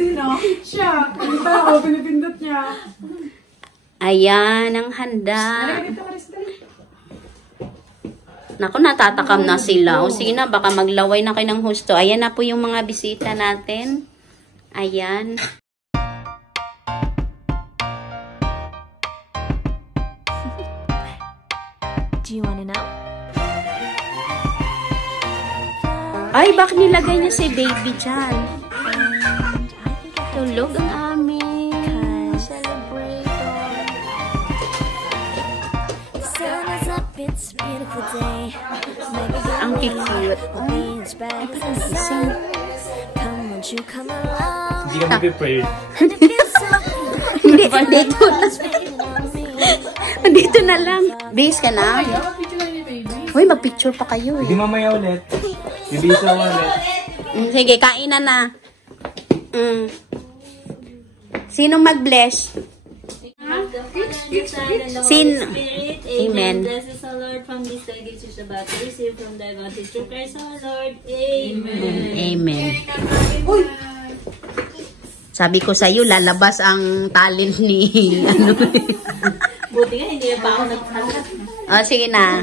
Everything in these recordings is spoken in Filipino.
Sino? Siya. Kita ako, pinipindot niya. Ayan, ang handa. Naku, natatakam na sila. O sige na, baka maglaway na kayo ng husto. Ayan na po yung mga bisita natin. Ayan. Do you wanna know? Ay, bakit nilagay niya si baby dyan? Tulog ang aming celebrator. It's a beautiful day. Ang cute. Come, won't you come along? Hindi ka mag-pray. Hindi, dito na. Dito na lang. Base ka na. Uy, mag-picture pa kayo eh. Hindi mamaya ulit. Bibisa mo ulit. Sige, kainan na. Sino mag-bless? Sino? Amen. Bless us, O Lord, from this day which is about to receive from thy bounty through Christ our Lord. Amen. Amen. Uy! Sabi ko sa'yo, lalabas ang talent ni... ano. Buti nga, hindi pa ako nagkalat. O, sige na.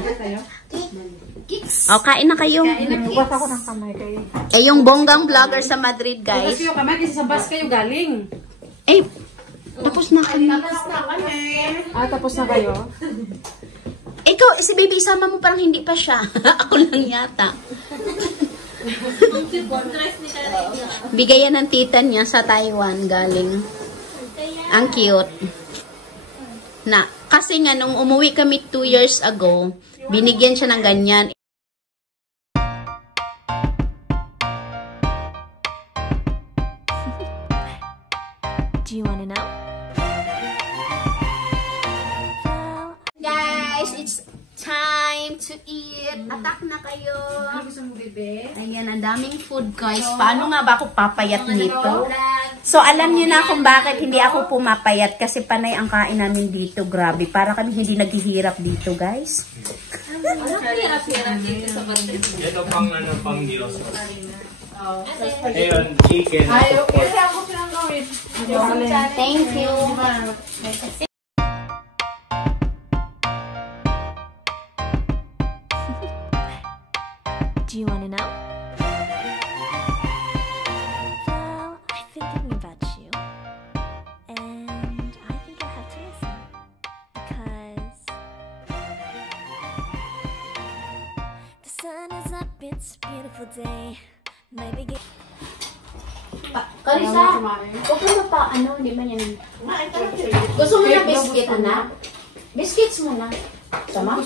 O, kain na kayo. Bukas ako ng kamay kayo. Eh, yung bonggang vlogger sa Madrid, guys. Bukas kayo kamay kasi sa bus kayo galing. Eh, tapos na kami. Tapos na kayo? Ikaw, si baby, isama mo parang hindi pa siya. Ako lang yata. Bigayan ng tita niya sa Taiwan galing. Ang cute. Na, kasi nga nung umuwi kami 2 years ago, binigyan siya ng ganyan. Do you wanna know? Guys, it's time to eat. Atak na kayo. Ayan, ang daming food, guys. Paano nga ba ako papayat nito? So, alam niyo na kung bakit hindi ako pumapayat kasi panay ang kain namin dito. Grabe. Para kami hindi naghihirap dito, guys. Ito pang ano, pang Diyos. Ayun, chicken. Thank you. Do you wanna know? Well, I've been thinking about you. And I think I have to listen. Because the sun is up, it's a beautiful day. Maybe get Karisa, huwag mo pa, ano, hindi man yan. Gusto mo na biscuit, anak? Biscuits mo na. Sama?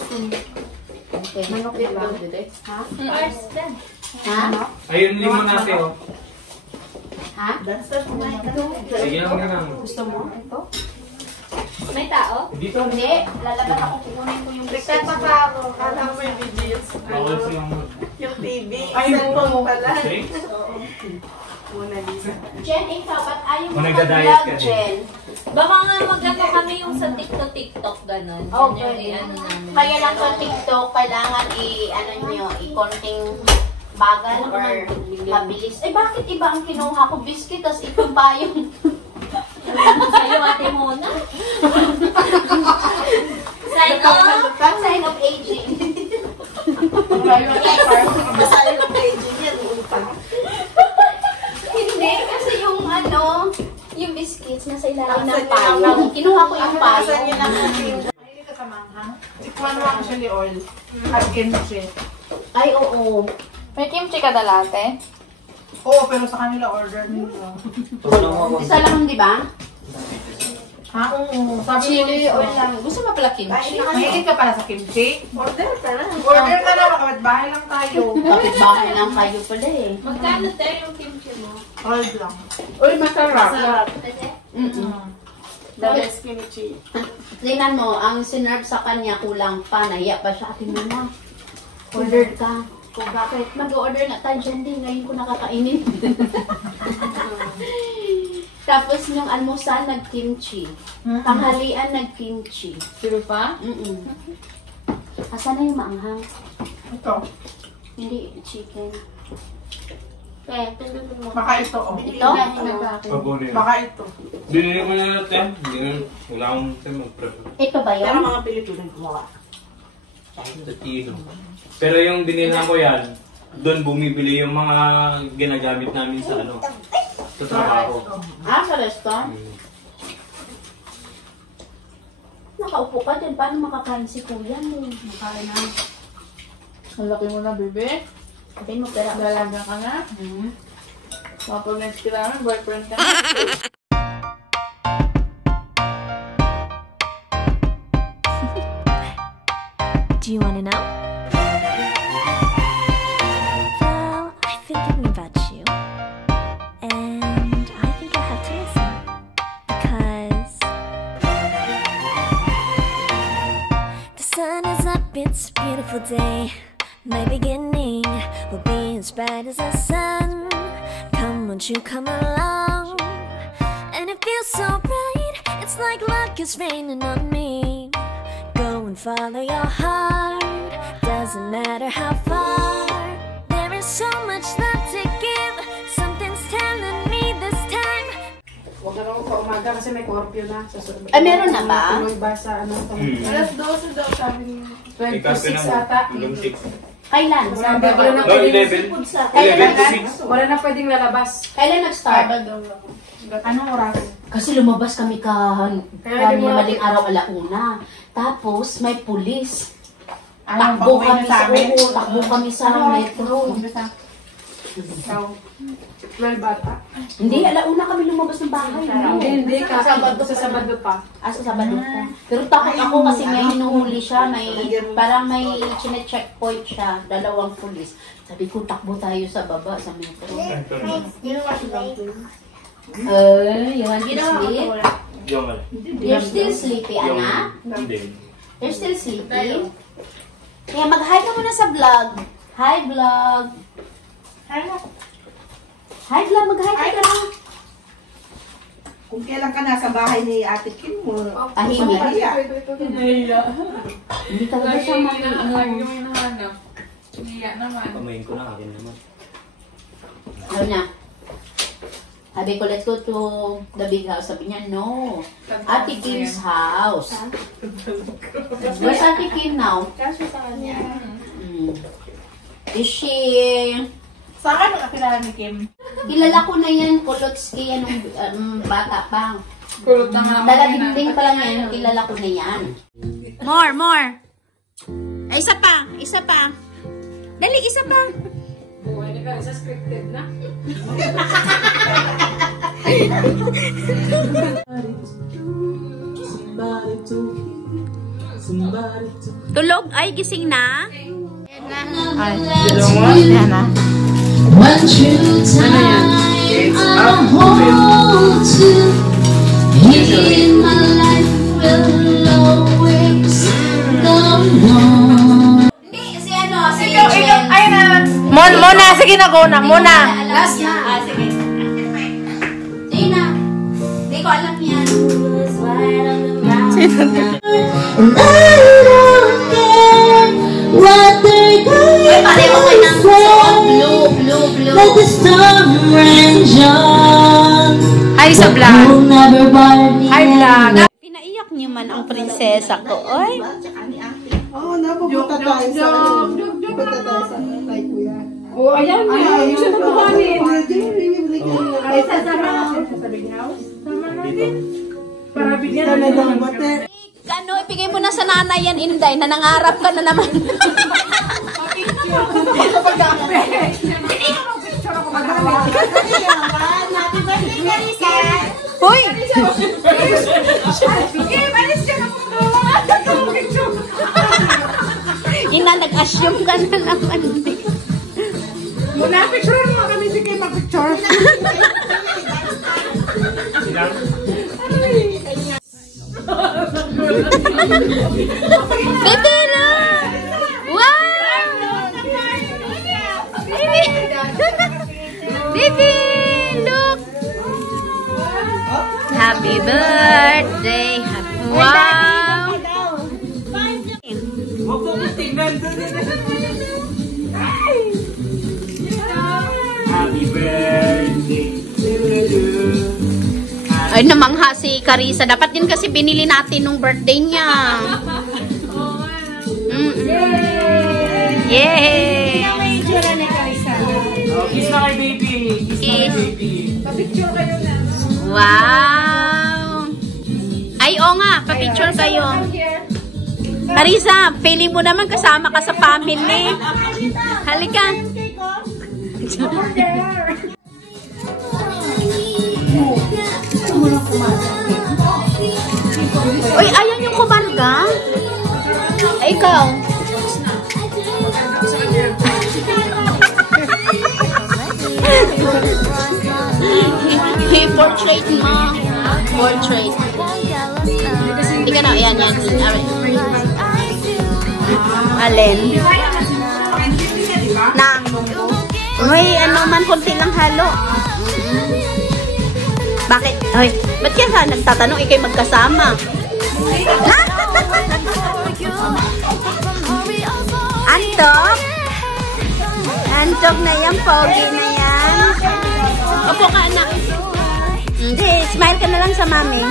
Okay. Manok na lang. Ha? Ha? Ayun, lima natin, oh. Ha? Sige lang lang. Gusto mo? Ito? May tao? Dito, Hindi. Lalaban ako. Kukunin ko yung biscuits mo. Kala ko may videos. bawal silang Yung TV. Ay, Cellphone pala. okay? Mona Lisa. Jen, ikaw, ba't ayaw mo Kung nagda-diet ka mag-vlog, din. Jen? Baka nga mag-ano kami yung sa TikTok, gano'n. Okay. Ano namin. Kaya lang sa TikTok, kailangan ano nyo, i-konting bagal or mabilis. Eh, bakit iba ang kinuha ko? Biscuit, tas ito pa yung... Sa'yo, Ate Mona. Sign off. Sign of aging. Basahin ng paging yan. Hindi, kasi yung ano, yung biscuits nasa ilalim ng payong. Kinuha ko yung payong. Ay, ka sa manghang. Tikman mo actually oil. At kimchi. Ay, oo. May kimchi ka na latte? Oo, pero sa kanila order nito. Isa lang, di ba? Ha? Oo. Sabi Chili ko, oil lang. Gusto mo pala kimchi? mahilig ka pala sa kimchi? Order ka na. Order ka na, makawat bahay lang tayo. Kapit bahay lang kayo pala eh. Magkano tayo yung kimchi mo? Oil lang. Uy, masarap. The best kimchi. Tingnan mo, ang sinerve sa kanya kulang pa. Nahiya pa siya. Ate Mona, order ka. Kung bakit, mag-order na tayo dyan din. Ngayon ko nakakainin. Tapos yung almusal, nag-kimchi. Tanghalian, nag-kimchi. Sino pa? Asan na yung maanghang? Ito. Hindi, chicken. Baka ito, oh. Ito? Paborito. Baka ito. Binili mo na natin. Hindi na. Wala akong mag-prepare. Ito ba Pero yun? mga Pilipino gumawa. Tatino. Pero yung binilhan ko yan, doon bumibili yung mga ginagamit namin sa ano. Sa trabaho. Sa restaurant? Nakaupo ka dyan. Paano makakain si kuya mo? Makain na. Ang laki mo na, bebe. Sabihin mo, pera. Dalaga ka na. Kapag next kailangan, boyfriend ka na. Do you want to know? Well, I've been thinking about you. And I think you'll have to listen. Because the sun is up, it's a beautiful day. My beginning will be as bright as the sun. Come, won't you come along? And it feels so bright, it's like luck is raining on me. Go and follow your heart, doesn't matter how far. There is so much love to give, something's telling me this time. Huwag na naman sa umaga kasi may curfew na. Ay, meron na ba? Tuloy ba sa ano? Alas 12 daw, sabi niya. 12 to 6 ata. Hanggang 6. Kailan? Wala na No, pwedeng 11. Kailan 11 to 6. Wala na pwedeng lalabas. Kailan nag-start? Anong oras? Kasi lumabas kami Kaya di mo- maling araw alauna. Tapos may pulis. Ayaw Takbo baguhin kami na sa sa amin. takbo kami sa metro. Ikaw. 12 bata. Hindi, alauna kami lumabas ng bahay. No? Hindi. Sa Sabado pa. Sa Sabado pa. Pero takot ako kasi may hinuhuli siya. Parang may chine-checkpoint siya. 2 pulis. Sabi ko, takbo tayo sa baba, sa metro. You want to sleep? Yung wala. You're still sleepy, anak? Hindi. You're still sleepy? Kaya mag-hi ka muna sa vlog. Hi, vlog. Hi, vlog. Mag-hi ka na. Kung kailan ka nasa bahay ni Ate Kim mo. Tahimik. Mahiya. Hindi talaga siya Lagi mag-inom. mo hinahanap. Hiya naman. Pamayin ko na akin naman. Ano niya? Sabi ko, let's go to the big house. Sabi niya, no. Ate Kim's house. Where's Ate Kim now? Is she... Saan ka nakakilala ni Kim? Kilala ko na yan, Kulotski yan nung bata pa. Kulot na nga. Dalaginding pa lang yan, kilala ko na yan. More. Ay, isa pa. Dali, isa pa. Buhay na ka. Isa scripted na. Tulog? Ay, gising na? Ay, yan na. Hindi, si ano, si Jen. Ay na. Mona, sige na, go na. Mona. Last na. Sige. Sige na. Hindi ko alam yan. Uy, pareho kayo ng blue. Hi sa vlog. Hi vlog. Pinaiyak niyo man ang prinsesa ko, oy. Oo, napupunta tayo sa pupunta tayo sa kay Kuya. Oh, ayan. Ay, Siya na buhanin. Ay, sasama natin sa big house. Para bigyan na lang. Ano, ibigay mo na sa nanay yan, Inday, na nangarap ka na naman. Hoy! Ina, nag-assume ka na naman. Muna, picture mo kami. Sige, mag-picture. Bebe, look! Wow! Bebe, look! Happy birthday! Wow! Happy birthday. Ay, namangha si Carissa. Dapat yun kasi binili natin nung birthday niya. Yay! Kiss na kay baby. Kiss na kay baby. Pa-picture kayo na. Wow! Ay, oo nga. Pa-picture kayo. Carissa, feeling mo naman kasama ka sa family. Halika. Uy, ayan yung kumarga. Ay, ikaw. Portrait mo. Portrait. Hindi ka na, ayan, yan. Alin? Nang. May ano man, konti lang halo. Bakit? Ay, ba't kaya nagtatanong? Ikay magkasama. Antok? Antok na yan, pogi na yan. Opo ka, anak. Hindi, smile ka na lang sa mami.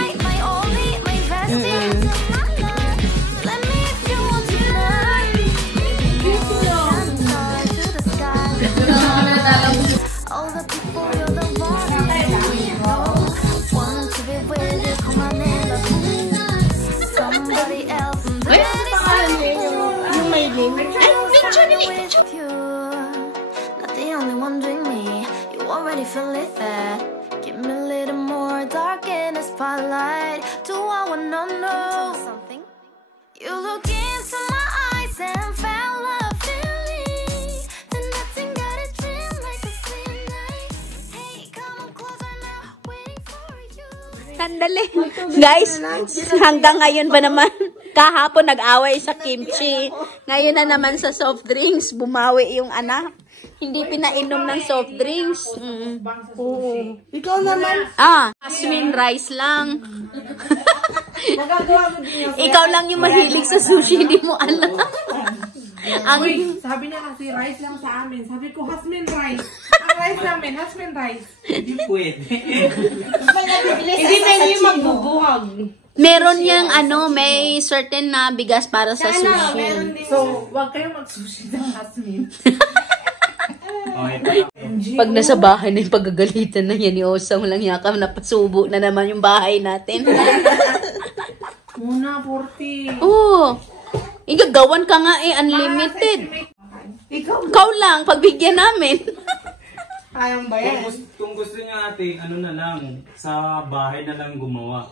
Feel it there. Give me a little more dark in the spotlight. Do I wanna know something? You look into my eyes and felt a feeling. Then nothing got a dream like a same night. Hey, come on closer now, waiting for you. Sandali. Guys, hanggang ngayon ba naman? Kahapon nag-away sa kimchi. Ngayon na naman sa soft drinks. Bumawi yung anak. Hindi pinainom ng soft drinks. Oo. Ikaw naman. Jasmine rice lang. Magagawa mo din yung... Ikaw lang yung mahilig sa sushi, hindi mo alam. Uy, sabi niya kasi rice lang sa amin. Sabi ko, Hasmin rice. Ang rice namin, Hasmin rice. Hindi pwede. Hindi pwede yung magbubuhag. Meron yung may certain na bigas para sa sushi. So, wag kayong mag-sushi ng Hasmin. Okay. Pag nasa bahay na yung pagagalitan na yan ni Osang lang yakam, napasubo na naman yung bahay natin. Muna, 40. Oo. Igagawan ka nga unlimited. Ikaw lang, pagbigyan namin. Ayang ba yan? Kung gusto niya ate, ano na lang, sa bahay na lang gumawa.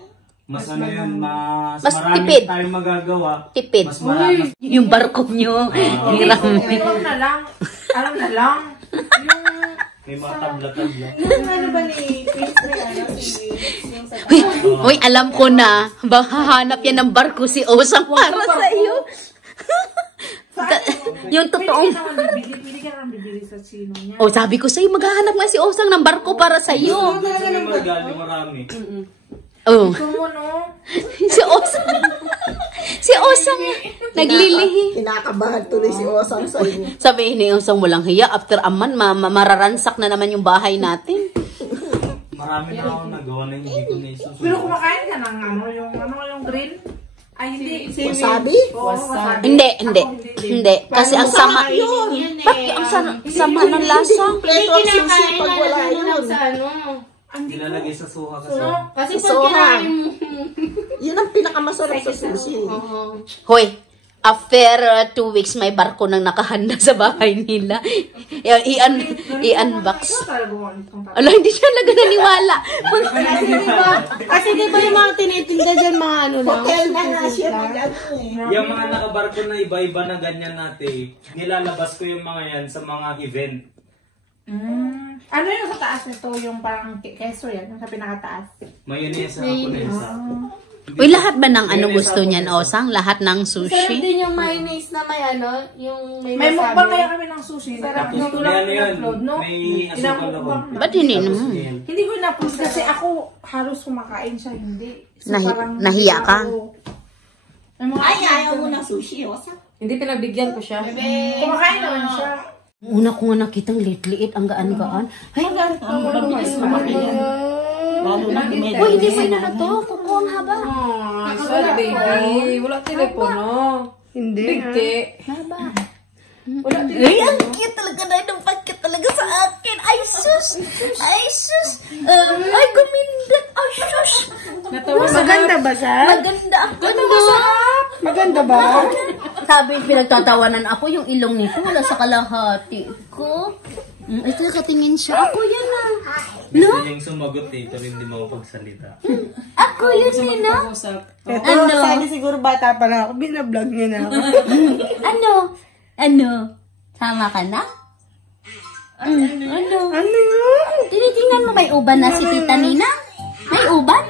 Mas ano yun, mas marami tipid. tayong magagawa. Tipid. Mas marami. Yung barko nyo. Hirap. Yung na lang, alam na lang. Yung... May mga tabla-tabla. Yung ano ba ni pastry, yung sa... Uy, alam ko na. Hahanap yan ng barko si Osang para sa iyo. Yung totoong... Pili ka naman bibili sa chino niya. Oh, sabi ko sa'yo, maghahanap nga si Osang ng barko para sa iyo. Gusto niya magaling marami. Oh. Kumuno? Si Osang. Si Osang. Naglilihi. Kinakabahan tuloy si Osang sa iyo. Sabihin ni Osang, walang hiya. After a month, mararansak na naman yung bahay natin. Marami na akong nagawa na hindi ko naisusunod. Pero kumakain ka ng yung green? Ay, hindi. Wasabi? Oo, wasabi. Hindi. Kasi ang sama. Bakit ang sama ng lasa? Pleto ang sushi pag wala yun. Nilalagay sa suha kasi. Kasi pag Soha. kinain mo. Yun ang pinakamasarap sa sushi. Hoy, after 2 weeks, may barko nang nakahanda sa bahay nila. I-unbox. Ala, hindi siya naniwala. Kasi di ba yung mga tinitinda dyan, mga ano lang? Hotel na nga siya mag-ano eh. Yung mga nakabarko na iba-iba na ganyan natin, nilalabas ko yung mga yan sa mga event. Ano yung sa taas nito? Yung parang keso yan? Yung sa pinakataas? Mayonnaise ako na isa. Uy, lahat ba ng ano gusto niyan, Osang? Lahat ng Sarap sushi? din yung mayonnaise na may yung may May wasabi. mukbang kaya kami ng sushi. Sarap Tapos hindi ko may lang ano yun, in-upload, no? may asukal ako. Pinamukbang na. Ba't hindi naman? Hindi ko in-upload kasi ako halos kumakain siya, hindi. So, parang nahiya ka? Ay, ayaw mo ng sushi, Osang. Hindi pinagbigyan ko siya. Kumakain naman siya. Una ko nga nakitang liit-liit, ang gaan-gaan. Ay, Uy, hindi mo na to. Kuko ang haba. Wala, baby. Wala telepono. Hindi. Bigti. Haba. Wala Ay, ang cute talaga na yung pag-cute talaga sa akin. Ay, sus! Ay, sus! Ay, gumindat! Ay, sus! Maganda ba siya? Maganda ang ganda. Maganda ba? Sabi, pinagtatawanan ako yung ilong nito. Wala sa kalahati ko. Ito nakatingin siya. Ako yan ah. No? Gusto niyang sumagot eh, pero hindi makapagsalita. Ako yun Nina. Ito, Ano? sana siguro bata pa na ako. Binablog niya na ako. Ano? Ano? Tama ka na? Ano? Ano yun? Tinitingnan mo may uban na si Tita Nina? May uban?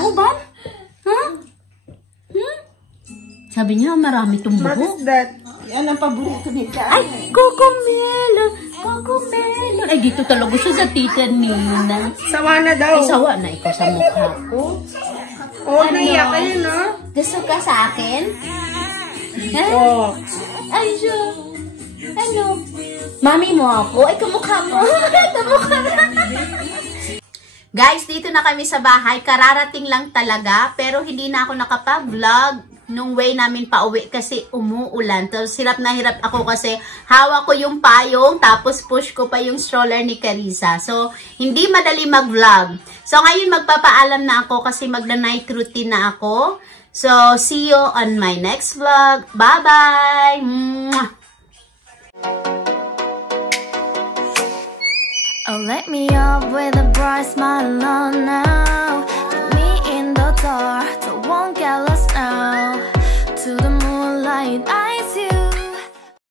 Uban? Ha? Sabi niya marami itong What buhok. is that? Yan ang paborito ni Cha. Ay, cocomelon! Cocomelon! Ay, dito talaga siya sa Tita Nina. Sawa na daw. Ay, sawa na ikaw sa mukha ko. Oo, naiyak kayo, no? Gusto ka sa akin? Ha? Oo. Ay, siya. Ano? Mami mo ako? Ay, kamukha mo. Kamukha mo. Guys, dito na kami sa bahay. Kararating lang talaga. Pero hindi na ako nakapag-vlog nung way namin pauwi kasi umuulan. Tapos hirap na hirap ako kasi hawak ko yung payong tapos push ko pa yung stroller ni Carissa. So, hindi madali mag-vlog. So, ngayon magpapaalam na ako kasi magna-night routine na ako. So, see you on my next vlog. Bye-bye! Oh, let me up with a bright smile on now.